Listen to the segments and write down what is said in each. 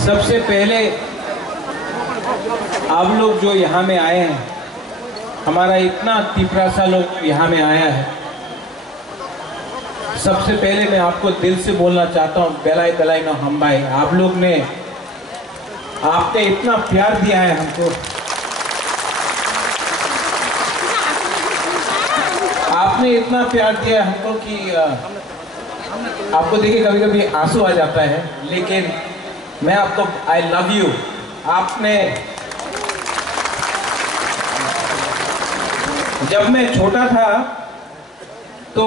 सबसे पहले आप लोग जो यहाँ में आए हैं, हमारा इतना तिपरासा लोग यहाँ में आया है, सबसे पहले मैं आपको दिल से बोलना चाहता हूँ, बेलाई बेलाई ना हम भाई, आप लोग ने, आपने इतना प्यार दिया है हमको, आपने इतना प्यार दिया हमको कि आपको देखिए कभी कभी आंसू आ जाता है, लेकिन मैं आपको आई लव यू। आपने, जब मैं छोटा था तो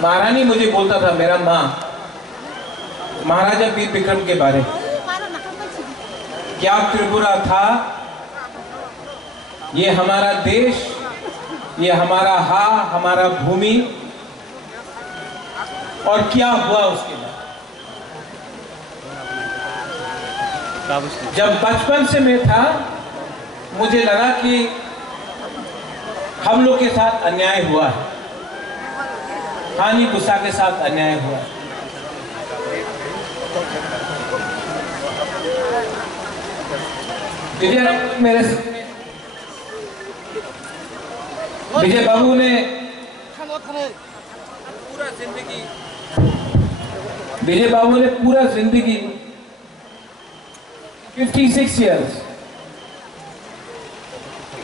महारानी मुझे बोलता था, मेरा माँ, महाराजा वीर विक्रम के बारे में, क्या त्रिपुरा था, ये हमारा देश, ये हमारा हमारा भूमि, और क्या हुआ उसके बाद। जब बचपन से मैं था, मुझे लगा कि हम लोग के साथ अन्याय हुआ है, हानि गुस्सा के साथ अन्याय हुआ है। विजय बाबू ने पूरा जिंदगी 56 इयर्स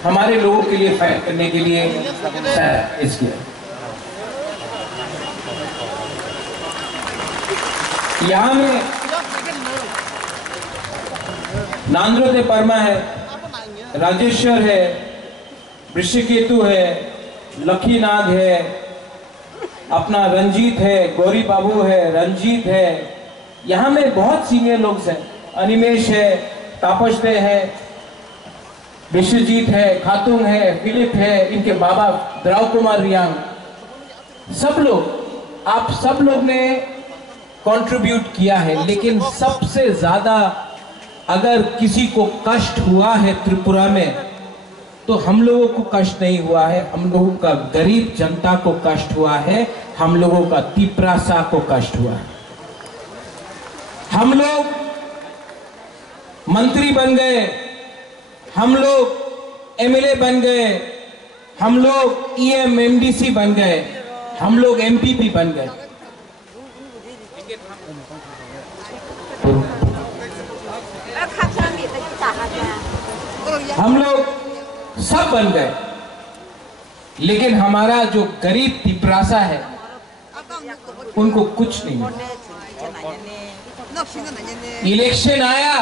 हमारे लोगों के लिए फाइट करने के लिए इसलिए यहाँ में नांद्रोते परमा है, राजेश्वर है, वृषिकेतु है, लखीनाग है, अपना रंजीत है, गौरी बाबू है, रंजीत है, यहाँ में बहुत सीनियर लोग हैं, अनिमेश है, तापसदे है, विश्वजीत है, खातून है, फिलिप है, इनके बाबा द्राव कुमार रियांग, सब लोग, आप सब लोग ने कंट्रीब्यूट किया है। लेकिन सबसे ज्यादा अगर किसी को कष्ट हुआ है त्रिपुरा में, तो हम लोगों को कष्ट नहीं हुआ है, हम लोगों का गरीब जनता को कष्ट हुआ है, हम लोगों का तिपरासा को कष्ट हुआ है। हम लोग मंत्री बन गए, हम लोग एमएलए बन गए, हम लोग ईएम एमडीसी बन गए, हम लोग एमपी भी बन गए, हम लोग सब बन गए, लेकिन हमारा जो गरीब तिपरासा है उनको कुछ नहीं मिला। इलेक्शन आया,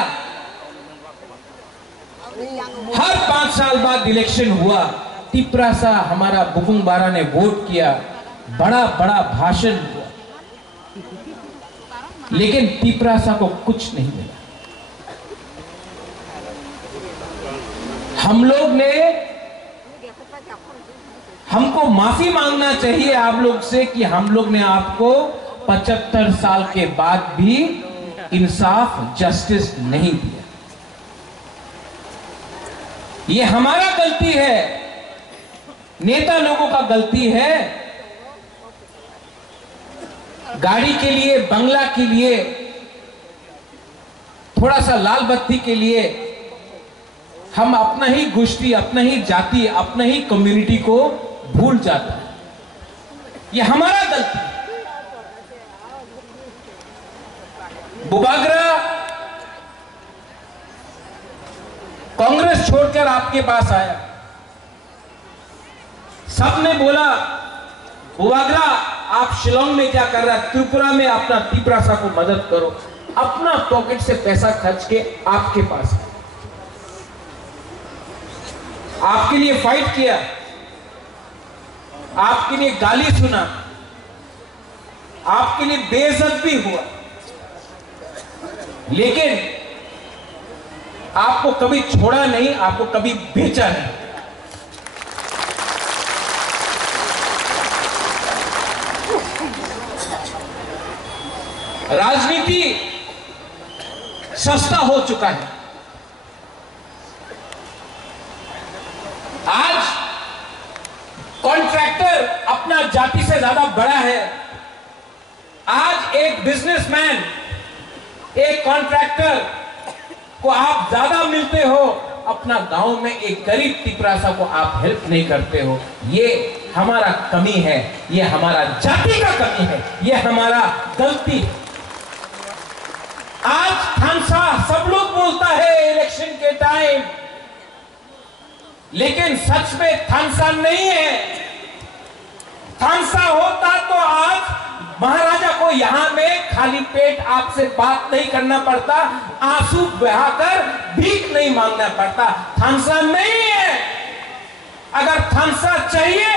हर 5 साल बाद इलेक्शन हुआ, तिपरासा हमारा बुकुंग बारा ने वोट किया, बड़ा बड़ा भाषण हुआ, लेकिन तिपरासा को कुछ नहीं मिला। हम लोग ने, हमको माफी मांगना चाहिए आप लोग से कि हम लोग ने आपको 75 साल के बाद भी इंसाफ, जस्टिस नहीं दिया। ये हमारा गलती है, नेता लोगों का गलती है। गाड़ी के लिए, बंगला के लिए, थोड़ा सा लाल बत्ती के लिए हम अपना ही गोष्ठी, अपना ही जाति, अपना ही कम्युनिटी को भूल जाता है। ये हमारा गलती है। बुबागरा कांग्रेस छोड़कर आपके पास आया, सबने बोला बुबागरा आप शिलोंग में क्या कर रहा है, त्रिपुरा में अपना तिपरासा को मदद करो, अपना पॉकेट से पैसा खर्च के आपके पास है, आपके लिए फाइट किया, आपके लिए गाली सुना, आपके लिए बेइज्जत भी हुआ, लेकिन आपको कभी छोड़ा नहीं, आपको कभी बेचा नहीं। राजनीति सस्ता हो चुका है। आज कॉन्ट्रैक्टर अपना जाति से ज्यादा बड़ा है। आज एक बिजनेसमैन, एक कॉन्ट्रैक्टर को आप ज्यादा मिलते हो, अपना गांव में एक गरीब तिपरासा को आप हेल्प नहीं करते हो। ये हमारा कमी है, ये हमारा जाति का कमी है, ये हमारा गलती है। आज थानसा सब लोग बोलता है इलेक्शन के टाइम, लेकिन सच में थानसा नहीं है। थानसा होता तो आज महाराजा को यहां में खाली पेट आपसे बात नहीं करना पड़ता, आंसू बहाकर भीख नहीं मांगना पड़ता। थानसा नहीं है। अगर थानसा चाहिए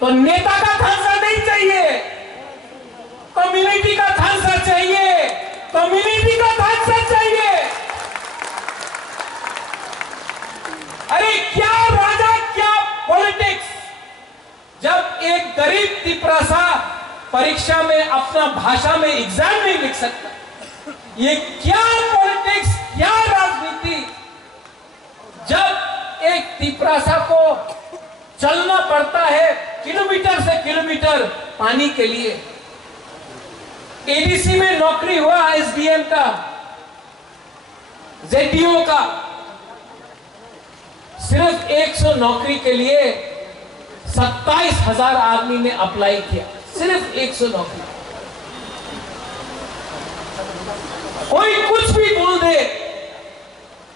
तो नेता का थानसा नहीं चाहिए, कम्युनिटी का थानसा चाहिए, कम्युनिटी का थानसा चाहिए। अरे क्या राजा, क्या पॉलिटिक्स। जब एक गरीब तिपरासा परीक्षा में अपना भाषा में एग्जाम नहीं लिख सकता, ये क्या पॉलिटिक्स, क्या राजनीति। जब एक तिपरासा को चलना पड़ता है किलोमीटर से किलोमीटर पानी के लिए। एडीसी में नौकरी हुआ एसडीएम का, जेडीओ का, सिर्फ 100 नौकरी के लिए 27,000 आदमी ने अप्लाई किया, सिर्फ 100 नौकरी। कोई कुछ भी बोल दे,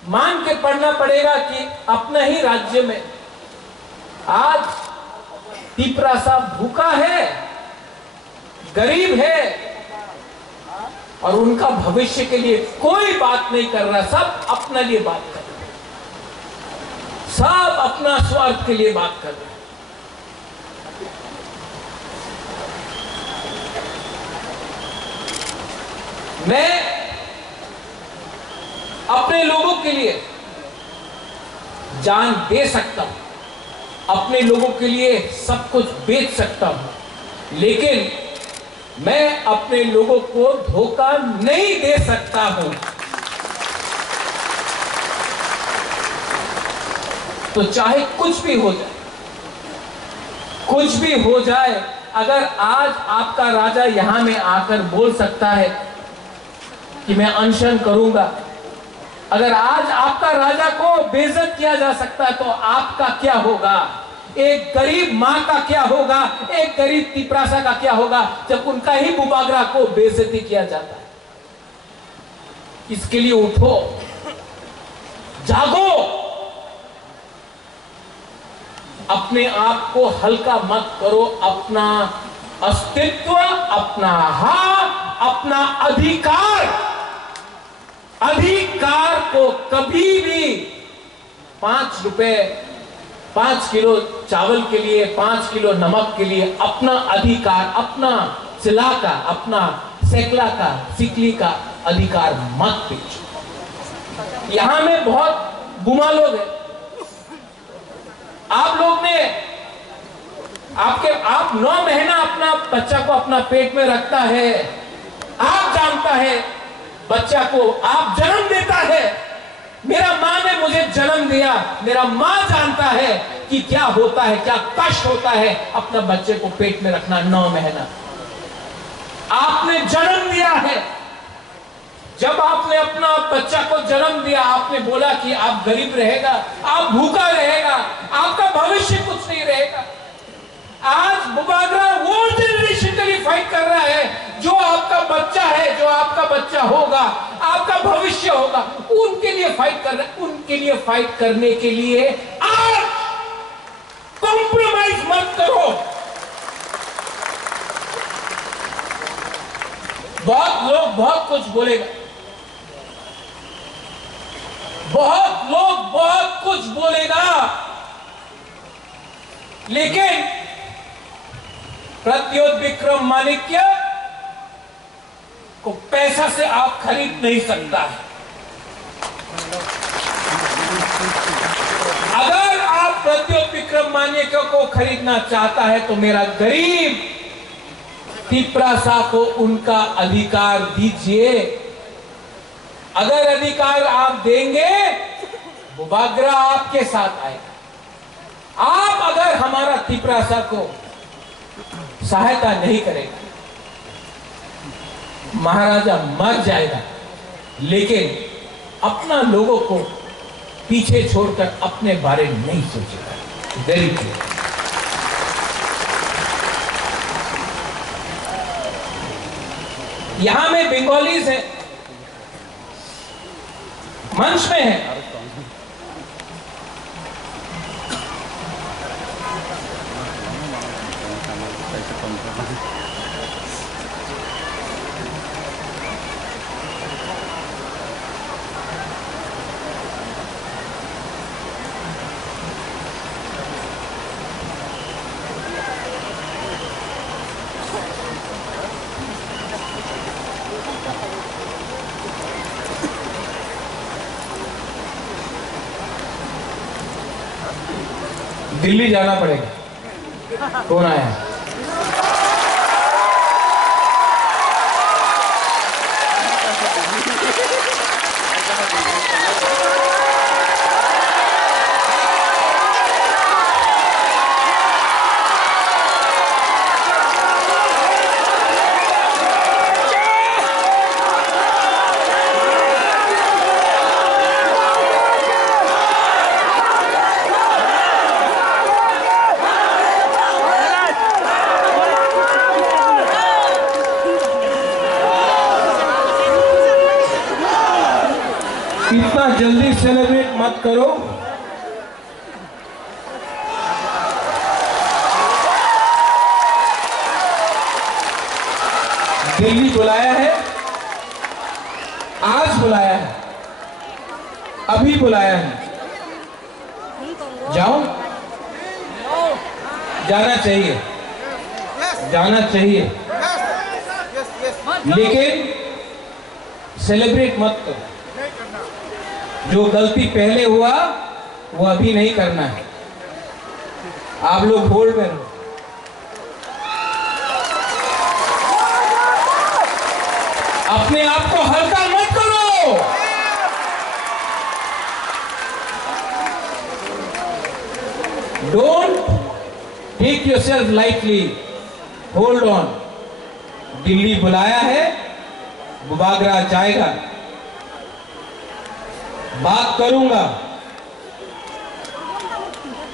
मान के पढ़ना पड़ेगा कि अपना ही राज्य में आज तिपरासा भूखा है, गरीब है, और उनका भविष्य के लिए कोई बात नहीं कर रहा। सब अपने लिए बात कर रहे, सब अपना स्वार्थ के लिए बात कर रहे। मैं अपने लोगों के लिए जान दे सकता हूं, अपने लोगों के लिए सब कुछ बेच सकता हूं, लेकिन मैं अपने लोगों को धोखा नहीं दे सकता हूं। तो चाहे कुछ भी हो जाए, कुछ भी हो जाए, अगर आज आपका राजा यहां में आकर बोल सकता है कि मैं अनशन करूंगा, अगर आज आपका राजा को बेइज्जत किया जा सकता है, तो आपका क्या होगा? एक गरीब मां का क्या होगा? एक गरीब तिपरासा का क्या होगा जब उनका ही बुबागरा को बेइज्जती किया जाता है? इसके लिए उठो, जागो, अपने आप को हल्का मत करो। अपना अस्तित्व, अपना हक, अपना अधिकार को कभी भी 5 रुपए, 5 किलो चावल के लिए, 5 किलो नमक के लिए अपना अधिकार, अपना सिला का, अपना सेकला का, सिकली का अधिकार मत बेचो। यहां में बहुत गुमा लोग हैं। आप लोग ने आप 9 महीना अपना बच्चा को अपना पेट में रखता है, आप जानता है बच्चा को, आप जन्म देता है। मेरा मां ने मुझे जन्म दिया, मेरा मां जानता है कि क्या होता है, क्या कष्ट होता है अपना बच्चे को पेट में रखना 9 महीना। आपने जन्म दिया है, जब आपने अपना बच्चा को जन्म दिया, आपने बोला कि आप गरीब रहेगा, आप भूखा रहेगा, आपका भविष्य कुछ नहीं रहेगा। आज बुबागरा वो जनरेशन के लिए फाइट कर रहा है जो आपका बच्चा है, जो आपका बच्चा होगा, आपका भविष्य होगा, उनके लिए फाइट कर रहा है। उनके लिए फाइट करने के लिए आज कॉम्प्रोमाइज मत करो। बहुत लोग बहुत कुछ बोलेगा, बहुत लोग बहुत कुछ बोलेगा, लेकिन प्रत्युत विक्रम माणिक्य को पैसा से आप खरीद नहीं सकता है। अगर आप प्रत्युत विक्रम माणिक्य को खरीदना चाहता है तो मेरा गरीब तिपरासा को उनका अधिकार दीजिए। अगर अधिकार आप देंगे, बुबागरा आपके साथ आएगा। आप अगर हमारा तिपरासा को सहायता नहीं करेगा, महाराजा मर जाएगा, लेकिन अपना लोगों को पीछे छोड़कर अपने बारे में नहीं सोचेगा। Very clear. यहां में बंगालीज हैं, मंच में है। दिल्ली जाना पड़ेगा। कौन आया? इतना जल्दी सेलिब्रेट मत करो। दिल्ली बुलाया है, आज बुलाया है, अभी बुलाया है। जाओ, जाना चाहिए, जाना चाहिए, लेकिन सेलिब्रेट मत करो। जो गलती पहले हुआ वो अभी नहीं करना है। आप लोग होल्ड में रहो। अपने आप को हल्का मत करो। Don't take yourself lightly. Hold on. Delhi बुलाया है, बुबागरा जाएगा। बात करूंगा,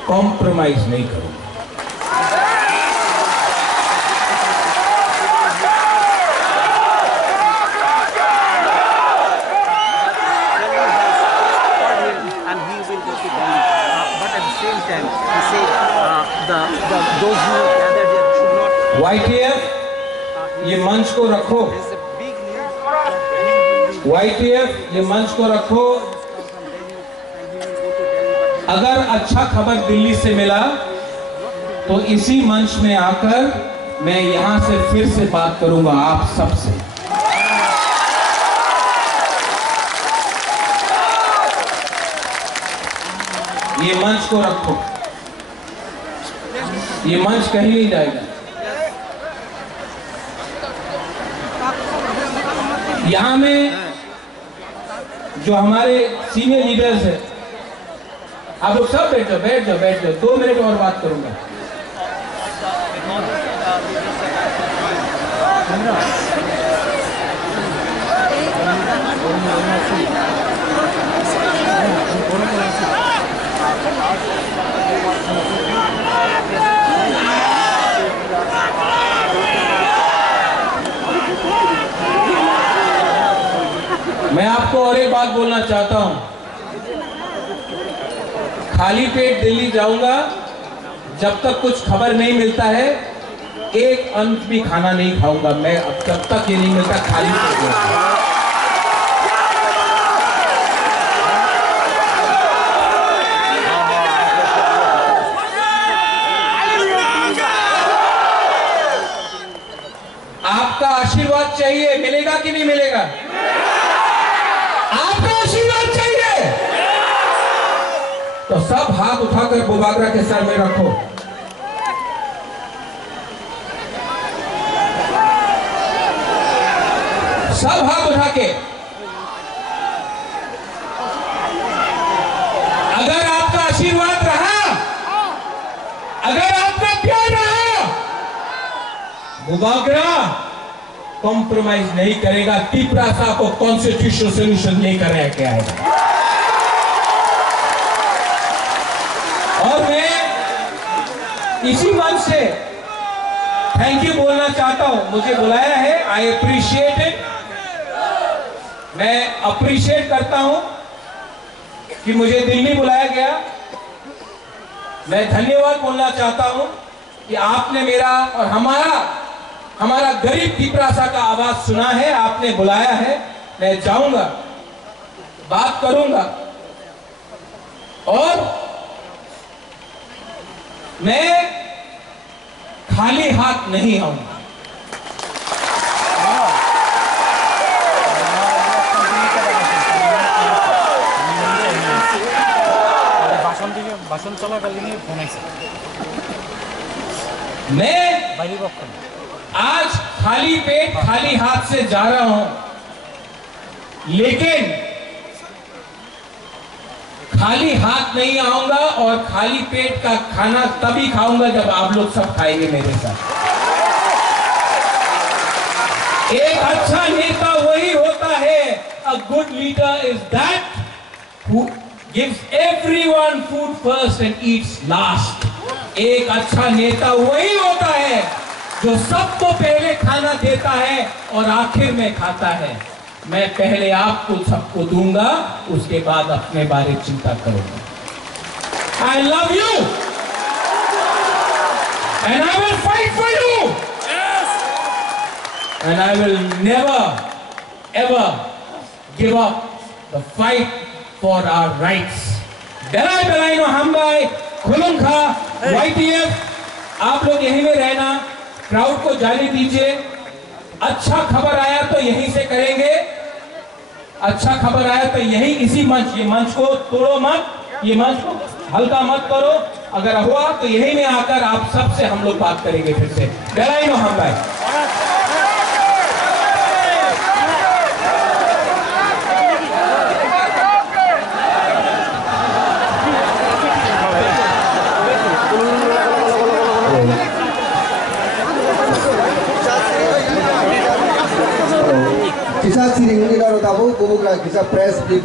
कॉम्प्रोमाइज नहीं करूंगा। YTF, ये मंच को रखो। YTF, ये मंच को रखो। अगर अच्छा खबर दिल्ली से मिला तो इसी मंच में आकर मैं यहां से फिर से बात करूंगा आप सबसे। ये मंच को रखो, ये मंच कहीं नहीं जाएगा। यहां में जो हमारे सीनियर लीडर्स हैं, आप लोग सब बैठ जाओ, बैठ जाओ, बैठ जाओ। 2 मिनट और बात करूंगा। मैं आपको और एक बात बोलना चाहता हूं। खाली पेट दिल्ली जाऊंगा, जब तक कुछ खबर नहीं मिलता है, एक अंत भी खाना नहीं खाऊंगा मैं। अब जब तक ये नहीं मिलता खाली पेट। आपका आशीर्वाद चाहिए, मिलेगा कि नहीं मिलेगा? आपका आशीर्वाद चाहिए तो सब हाथ उठाकर बुबागरा के सर में रखो। सब हाथ उठा के। अगर आपका आशीर्वाद रहा, अगर आपका प्यार रहा, उपग्रह कॉम्प्रोमाइज नहीं करेगा, तिपरासा को कॉन्स्टिट्यूशनल सोल्यूशन लेकर के आएगा। और मैं इसी मंच से थैंक यू बोलना चाहता हूं। मुझे बुलाया है, आई अप्रिशिएट इट। मैं अप्रिशिएट करता हूं कि मुझे दिल्ली बुलाया गया। मैं धन्यवाद बोलना चाहता हूं कि आपने मेरा और हमारा गरीब तिपरासा का आवाज सुना है, आपने बुलाया है। मैं जाऊंगा, बात करूंगा और मैं खाली हाथ नहीं आऊंगा। मैं आज खाली पेट खाली हाथ से जा रहा हूं, लेकिन खाली हाथ नहीं आऊंगा और खाली पेट का खाना तभी खाऊंगा जब आप लोग सब खाएंगे मेरे साथ। एक अच्छा नेता वही होता है, a good leader is that who gives everyone food first and eats last। एक अच्छा नेता वही होता है जो सबको पहले खाना देता है और आखिर में खाता है। मैं पहले आपको सबको दूंगा, उसके बाद अपने बारे चिंता करूंगा। I love you and I will fight for you and I will never ever give up the fight for our rights। Belai belai no hambai खुलुंखा YTF। आप लोग यहीं में रहना, क्राउड को जाने दीजिए। अच्छा खबर आया तो यहीं से करेंगे, अच्छा खबर आया तो यही इसी मंच, ये मंच को तोड़ो मत, ये मंच को हल्का मत करो। अगर हुआ तो यही में आकर आप सबसे हम लोग बात करेंगे फिर से। बेलाई नो हम भाई। Kisah siring ini kalau tahu, bukan kisah press brief.